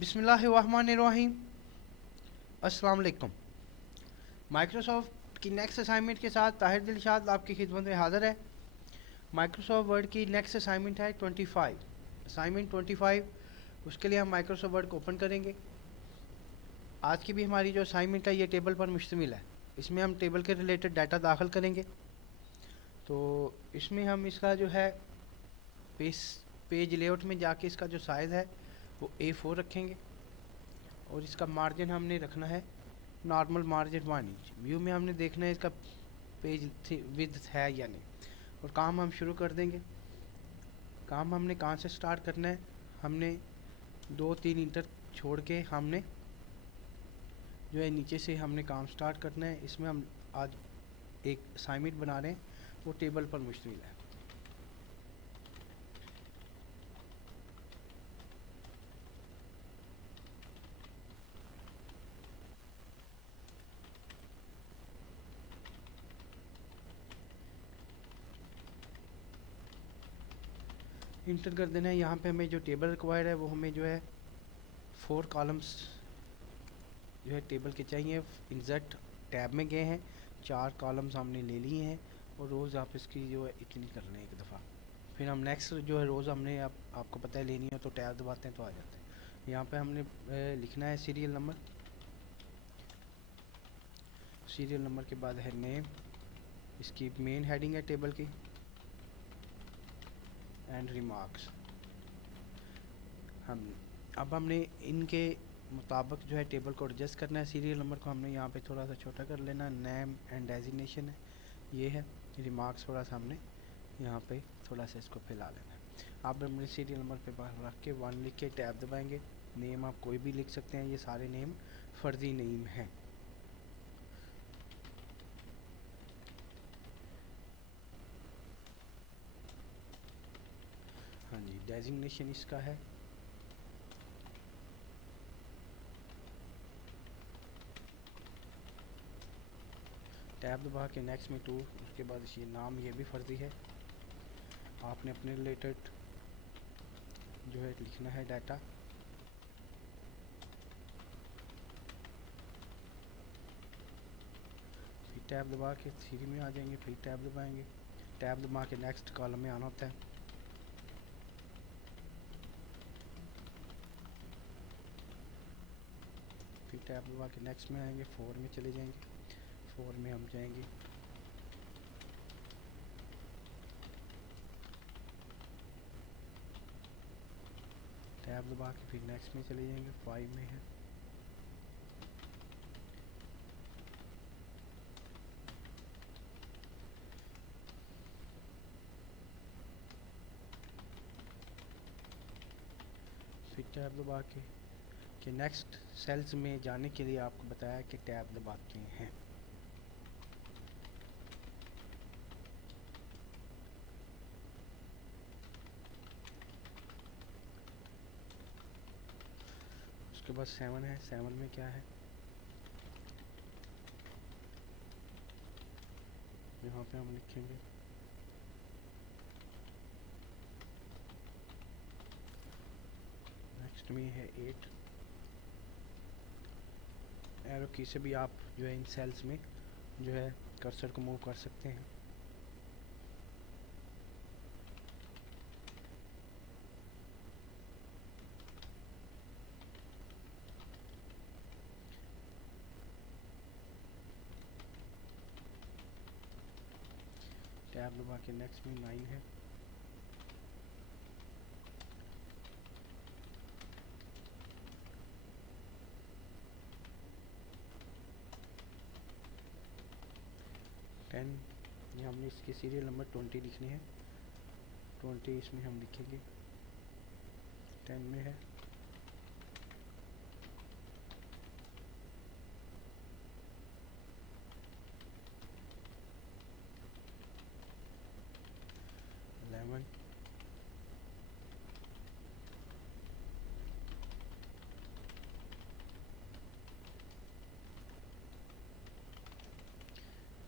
बिस्मिल्लाहिर्रहमानिर्रहीम। अस्सलाम वालेकुम। माइक्रोसॉफ्ट की नेक्स्ट असाइनमेंट के साथ ताहिर दिलशाद आपकी खिदमत में हाज़िर है। माइक्रोसॉफ्ट वर्ड की नेक्स्ट असाइनमेंट है 25, असाइनमेंट 25। उसके लिए हम माइक्रोसॉफ्ट वर्ड को ओपन करेंगे। आज की भी हमारी जो असाइनमेंट है ये टेबल पर मुश्तमिल है। इसमें हम टेबल के रिलेटेड डाटा दाखिल करेंगे। तो इसमें हम इसका जो है पेज पेज लेआउट में जाके इसका जो साइज़ है वो A4 रखेंगे और इसका मार्जिन हमने रखना है नॉर्मल मार्जिन 1 इंच। व्यू में हमने देखना है इसका पेज विड्थ है या नहीं। और काम हम शुरू कर देंगे। काम हमने कहाँ से स्टार्ट करना है, हमने 2-3 इंटर छोड़ के हमने जो है नीचे से हमने काम स्टार्ट करना है। इसमें हम आज एक असाइनमेंट बना रहे हैं, वो टेबल पर मुश्तमिल है। इंटर कर देना है। यहाँ पे हमें जो टेबल रिक्वायर्ड है वो हमें जो है 4 कॉलम्स जो है टेबल के चाहिए। इंसर्ट टैब में गए हैं, 4 कॉलम्स हमने ले लिए हैं और रोज़ आप इसकी जो है इतनी कर लें एक दफ़ा। फिर हम नेक्स्ट जो है रोज़ हमने आपको पता है लेनी है तो टैब दबाते हैं तो आ जाते हैं। यहाँ पे हमने लिखना है सीरियल नंबर। सीरियल नंबर के बाद है नेम, इसकी मेन हेडिंग है टेबल की, एंड रिमार्क्स। हम अब हमने इनके मुताबिक जो है टेबल को एडजस्ट करना है। सीरियल नंबर को हमने यहाँ पे थोड़ा सा छोटा कर लेना। नेम एंड डेजिग्नेशन है ये है। रिमार्क्स थोड़ा सा हमने यहाँ पे थोड़ा सा इसको फैला लेना है। आप हमने सीरियल नंबर पे रख के 1 लिख के टैब दबाएंगे। नेम आप कोई भी लिख सकते हैं, ये सारे नेम फर्जी नेम हैं। हाँ जी, डेजिग्नेशन इसका है। टैब दबा के नेक्स्ट में 2, उसके बाद ये नाम ये भी फर्जी है। आपने अपने रिलेटेड जो है लिखना है डाटा। फिर टैब दबा के 3 में आ जाएंगे, फिर टैब दबाएंगे। टैब दबा के नेक्स्ट कॉलम में आना होता है। फिर टैब दबा के नेक्स्ट में आएंगे, 4 में चले जाएंगे। 4 में हम जाएंगे, टैब दबा के फिर नेक्स्ट में चले जाएंगे। 5 में है, फिर टैब दबा के नेक्स्ट सेल्स में जाने के लिए आपको बताया कि टैब दबाते हैं। उसके बाद 7 है। 7 में क्या है, यहाँ पे हम लिखेंगे नेक्स्ट में है 8। एरो की से भी आप जो है इन सेल्स में जो है कर्सर को मूव कर सकते हैं। टैब दबा के नेक्स्ट में 9 है। टेन, ये हमने इसके सीरियल नंबर 20 लिखने हैं। 20 इसमें हम लिखेंगे। 10 में है, इलेवन,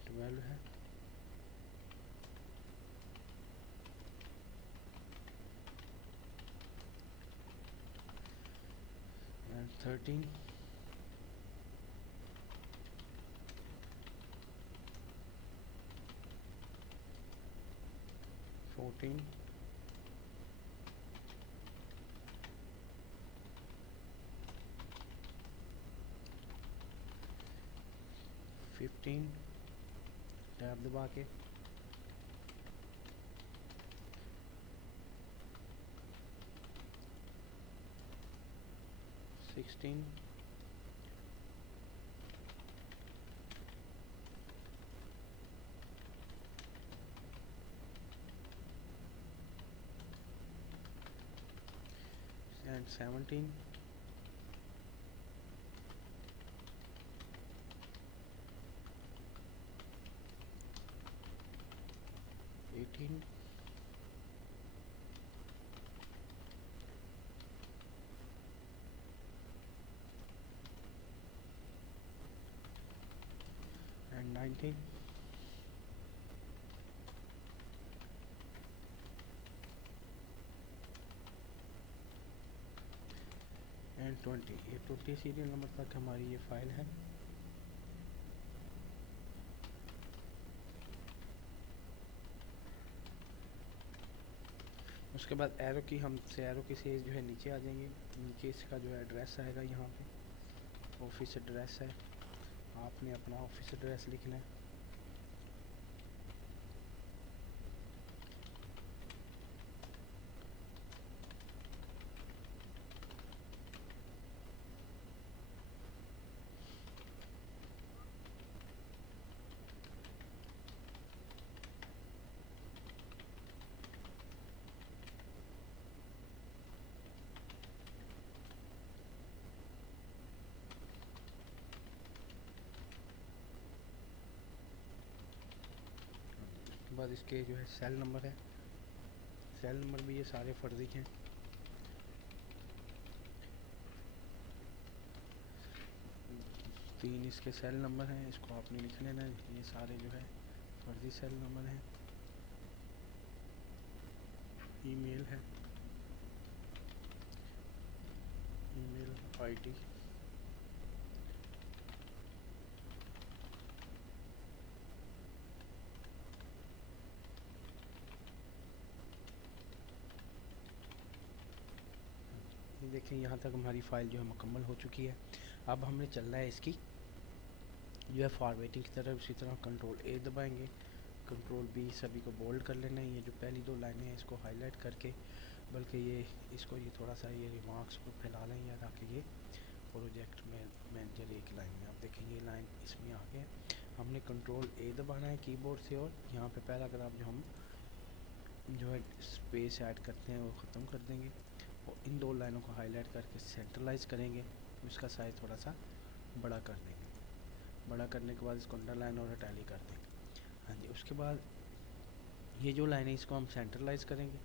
12 है, 11 13, 14, 15, टैब दबा के, 16, 17, 18, and 19. एंड 20। ये 20 सीरियल नंबर तक हमारी ये फाइल है। उसके बाद एरो की एरो की से जो है नीचे आ जाएंगे। नीचे इसका जो है एड्रेस आएगा, यहाँ पे ऑफिस एड्रेस है, आपने अपना ऑफिस एड्रेस लिखना है। बाद इसके जो है सेल नंबर है, सेल नंबर भी ये सारे फर्जी हैं। तीन इसके सेल नंबर हैं, इसको आपने लिख लेना है। ये सारे जो है फर्जी सेल नंबर हैं। ईमेल है, ईमेल आईडी, देखें यहाँ तक हमारी फ़ाइल जो है मुकम्मल हो चुकी है। अब हमने चलना है इसकी जो है फॉर्मेटिंग की तरफ। उसी तरह कंट्रोल ए दबाएंगे, कंट्रोल बी, सभी को बोल्ड कर लेना है। ये जो पहली दो लाइनें हैं इसको हाईलाइट करके, बल्कि ये इसको ये थोड़ा सा ये रिमार्क्स को फैला लें, या ताकि ये प्रोजेक्ट में मैनेजर एक लाइन में, आप देखें ये लाइन इसमें आ गया। हमने कंट्रोल ए दबाना है कीबोर्ड से, और यहाँ पे पैराग्राफ जो हम जो है स्पेस ऐड करते हैं वो ख़त्म कर देंगे, और इन दो लाइनों को हाईलाइट करके सेंट्रलाइज करेंगे। इसका साइज थोड़ा सा बड़ा कर देंगे। बड़ा करने के बाद इसको अंडरलाइन और इटैलिक कर देंगे। हाँ जी, उसके बाद ये जो लाइन है इसको हम सेंट्रलाइज करेंगे।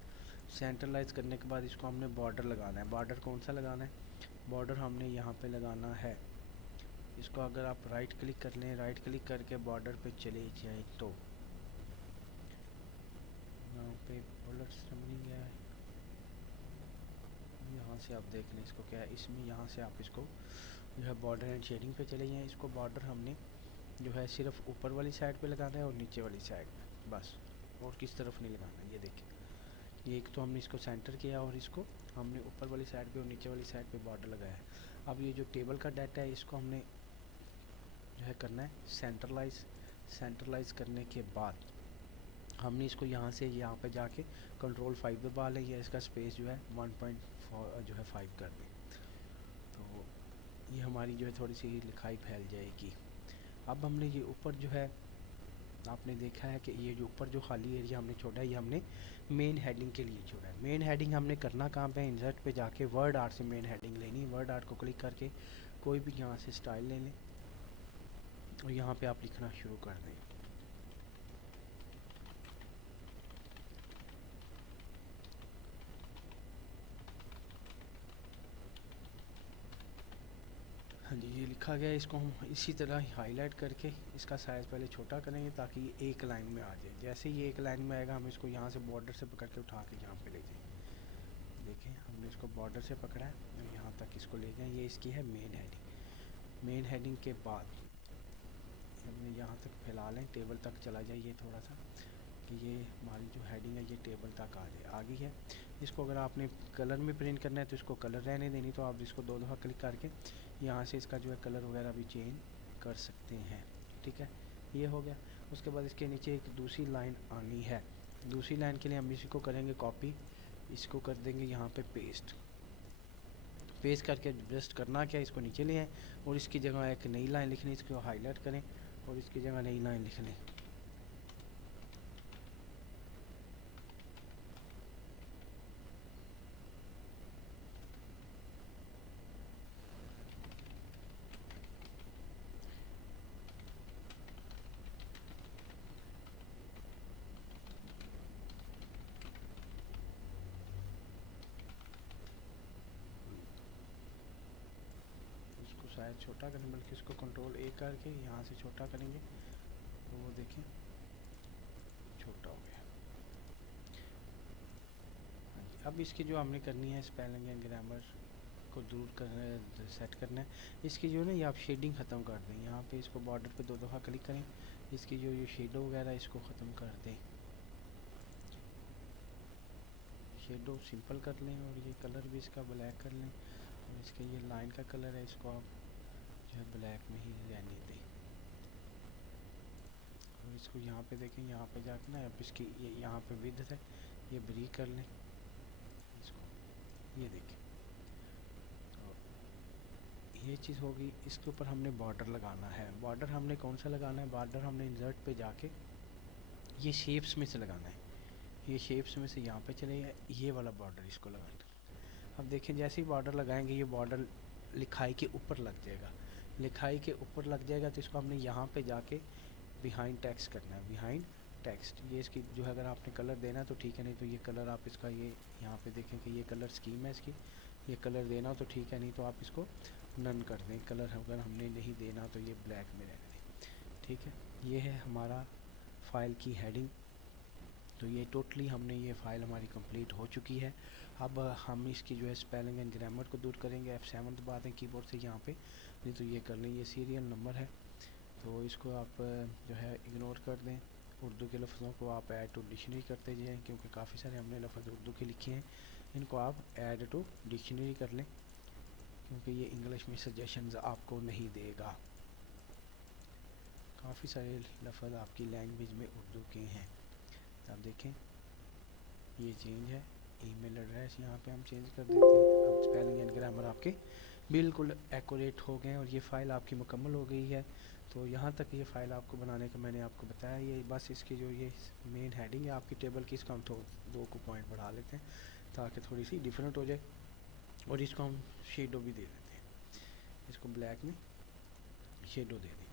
सेंट्रलाइज करने के बाद इसको हमने बॉर्डर लगाना है। बॉर्डर कौन सा लगाना है? बॉर्डर हमने यहाँ पे लगाना है, इसको अगर आप राइट क्लिक कर लें, राइट क्लिक करके बॉर्डर पे चले जाए तो यहाँ पे बॉर्डर नहीं गया है, यहाँ से आप देख लें इसको क्या है, इसमें यहाँ से आप इसको जो है बॉर्डर एंड शेडिंग पे चले जाएँ। इसको बॉर्डर हमने जो है सिर्फ ऊपर वाली साइड पे लगाना है और नीचे वाली साइड पे बस, और किस तरफ नहीं लगाना। ये देखिए, ये एक तो हमने इसको सेंटर किया और इसको हमने ऊपर वाली साइड पे और नीचे वाली साइड पे बॉर्डर लगाया है। अब ये जो टेबल का डाटा है इसको हमने जो है करना है सेंट्रलाइज। सेंट्रलाइज करने के बाद हमने इसको यहाँ से यहाँ पे जाके कंट्रोल 5 दबा लें, या इसका स्पेस जो है 1.4 जो है 5 कर दें, तो ये हमारी जो है थोड़ी सी लिखाई फैल जाएगी। अब हमने ये ऊपर जो है आपने देखा है कि ये जो ऊपर जो खाली एरिया हमने छोड़ा है, ये हमने मेन हेडिंग के लिए छोड़ा है। मेन हेडिंग हमने करना कहाँ पे? इंसर्ट पे जाके वर्ड आर्ट से मेन हेडिंग लेनी है। वर्ड आर्ट को क्लिक करके कोई भी यहाँ से स्टाइल ले लें और यहाँ पे आप लिखना शुरू कर दें। हाँ जी, ये लिखा गया है। इसको हम इसी तरह हाईलाइट करके इसका साइज़ पहले छोटा करेंगे ताकि ये एक लाइन में आ जाए। जैसे ये एक लाइन में आएगा हम इसको यहाँ से बॉर्डर से पकड़ के उठा के यहाँ पे ले जाएंगे। देखें हमने हमने इसको बॉर्डर से पकड़ा है और यहाँ तक इसको ले गए। ये इसकी है मेन हेडिंग। मेन हेडिंग के बाद हमने यहाँ तक फैला लें, टेबल तक चला जाए ये थोड़ा सा, कि ये हमारी जो हेडिंग है ये टेबल तक आ जाए, आ गई है। इसको अगर आपने कलर में प्रिंट करना है तो इसको कलर रहने देनी, तो आप इसको 2 दफ़ा क्लिक करके यहाँ से इसका जो है कलर वगैरह भी चेंज कर सकते हैं। ठीक है, ये हो गया। उसके बाद इसके नीचे एक दूसरी लाइन आनी है। दूसरी लाइन के लिए हम इसी को करेंगे कॉपी, इसको कर देंगे यहाँ पे पेस्ट। पेस्ट करके जस्ट करना क्या, इसको नीचे ले आए और इसकी जगह एक नई लाइन लिखनी, इसको हाईलाइट करें और इसकी जगह नई लाइन लिख लें। इसको शायद छोटा करें, बल्कि इसको कंट्रोल A करके यहाँ से छोटा करेंगे तो वो देखें छोटा हो गया। हाँ जी, अब इसकी जो हमने करनी है स्पेलिंग एंड ग्रामर को दूर करना, सेट करना है। इसकी जो है ना ये आप शेडिंग ख़त्म कर दें। यहाँ पे इसको बॉर्डर पे 2 दफ़ा क्लिक करें, इसकी जो ये शेडो वगैरह इसको ख़त्म कर दें, शेडो सिंपल कर लें और ये कलर भी इसका ब्लैक कर लें और इसके ये लाइन का कलर है इसको आप जो है ब्लैक में ही रहने दें। और इसको यहाँ पे देखें, यहाँ पे जाकर ना अब इसकी ये यहाँ पे विड्थ है ये ब्रीक कर लें इसको, ये देखें। तो ये चीज़ होगी। इसके ऊपर हमने बॉर्डर लगाना है। बॉर्डर हमने कौन सा लगाना है, बॉर्डर हमने इंसर्ट पे जाके ये शेप्स में से लगाना है। ये शेप्स में से यहाँ पे चले ये वाला बॉर्डर इसको लगाना। अब देखें जैसे ही बॉर्डर लगाएंगे ये बॉर्डर लिखाई के ऊपर लग जाएगा। लिखाई के ऊपर लग जाएगा तो इसको हमने यहाँ पे जाके बिहाइंड टेक्स्ट करना है। बिहाइंड टेक्स्ट ये इसकी जो है, अगर आपने कलर देना तो ठीक है, नहीं तो ये कलर आप इसका ये यहाँ पे देखें कि ये कलर स्कीम है इसकी, ये कलर देना तो ठीक है, नहीं तो आप इसको नन कर दें। कलर अगर हमने नहीं देना तो ये ब्लैक में रहने दें। ठीक है, ये है हमारा फ़ाइल की हेडिंग। तो ये टोटली हमने ये फ़ाइल हमारी कंप्लीट हो चुकी है। अब हम इसकी जो है स्पेलिंग एंड ग्रामर को दूर करेंगे। F7 दबा दें कीबोर्ड से यहाँ पे, नहीं तो ये कर लें। ये सीरियल नंबर है तो इसको आप जो है इग्नोर कर दें। उर्दू के लफ्ज़ों को आप ऐड टू डिक्शनरी करते जाएँ, क्योंकि काफ़ी सारे हमने लफ्ज़ उर्दू के लिखे हैं, इनको आप ऐड टू डिक्शनरी कर लें, क्योंकि ये इंग्लिश में सजेशंस आपको नहीं देगा। काफ़ी सारे लफ्ज़ आपकी लैंग्वेज में उर्दू के हैं। आप देखें ये चेंज है, ईमेल एड्रेस यहाँ पे हम चेंज कर देते हैं। अब स्पेलिंग एंड ग्रामर आपके बिल्कुल एक्यूरेट हो गए और ये फ़ाइल आपकी मुकम्मल हो गई है। तो यहाँ तक ये फ़ाइल आपको बनाने का मैंने आपको बताया। ये बस इसकी जो ये मेन हेडिंग है आपकी टेबल की, इसको हम 2 को पॉइंट बढ़ा लेते हैं ताकि थोड़ी सी डिफरेंट हो जाए, और इसको हम शेडो भी दे देते हैं, इसको ब्लैक में शेडो दे दें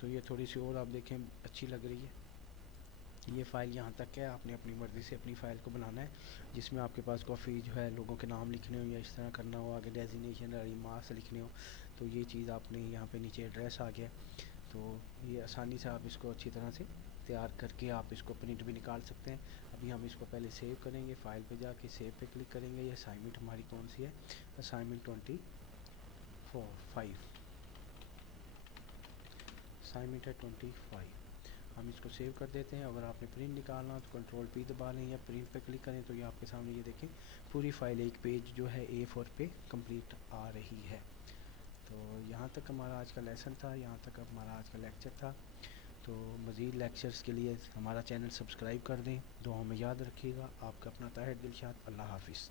तो ये थोड़ी सी और आप देखें अच्छी लग रही है। ये फ़ाइल यहाँ तक है, आपने अपनी मर्ज़ी से अपनी फ़ाइल को बनाना है, जिसमें आपके पास काफ़ी जो है लोगों के नाम लिखने हो या इस तरह करना हो, आगे डेजिग्नेशन या रिमार्क्स लिखने हो, तो ये चीज़ आपने यहाँ पे नीचे एड्रेस आ गया। तो ये आसानी से आप इसको अच्छी तरह से तैयार करके आप इसको प्रिंट भी निकाल सकते हैं। अभी हम इसको पहले सेव करेंगे, फ़ाइल पे जाके सेव पे क्लिक करेंगे। ये असाइनमेंट हमारी कौन सी है, असाइनमेंट 25 असाइनमेंट है 25। हम इसको सेव कर देते हैं। अगर आपने प्रिंट निकालना हो तो कंट्रोल P दबा लें या प्रिंट पे क्लिक करें तो ये आपके सामने ये देखें पूरी फ़ाइल एक पेज जो है A4 पे कंप्लीट आ रही है। तो यहाँ तक हमारा आज का लेसन था, यहाँ तक हमारा आज का लेक्चर था। तो मज़ीद लेक्चर्स के लिए हमारा चैनल सब्सक्राइब कर दें। दुआओं में याद रखिएगा। आपका अपना ताहिर दिलशाद। अल्लाह हाफिज़।